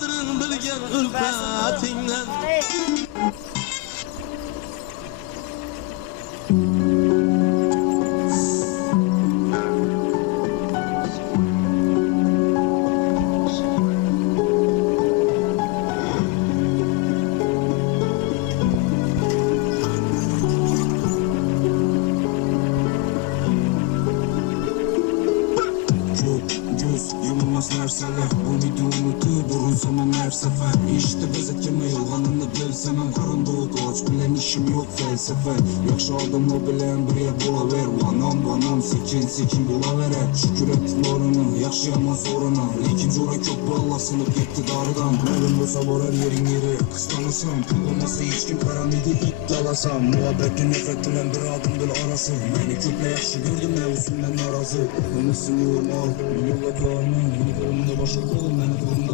Kadrin bilgen ülfetinle Yılmaz narsalar Umidi unutup burunsamam her sefer İşte bezekeme yolganını bilsemem Karanlığı koç bilen işim yok felsefe Yakşı adamla bilen bir yer bulaver Vanam sekin bulaverer Şükür et norunu yakşı yaman soruna Lekin zora kök ballasınıp gitti darıdan Malum olsa borar yerin yeri kıstanırsam Olmasa hiç kim paramidi ip dalasam Muhabbetin nefretinden bir adımdır arası Beni köple yakşı gördüm ne usulden narazı Onu sınıyorum al Yolla kanun Kolumda başa kolum beni kolumda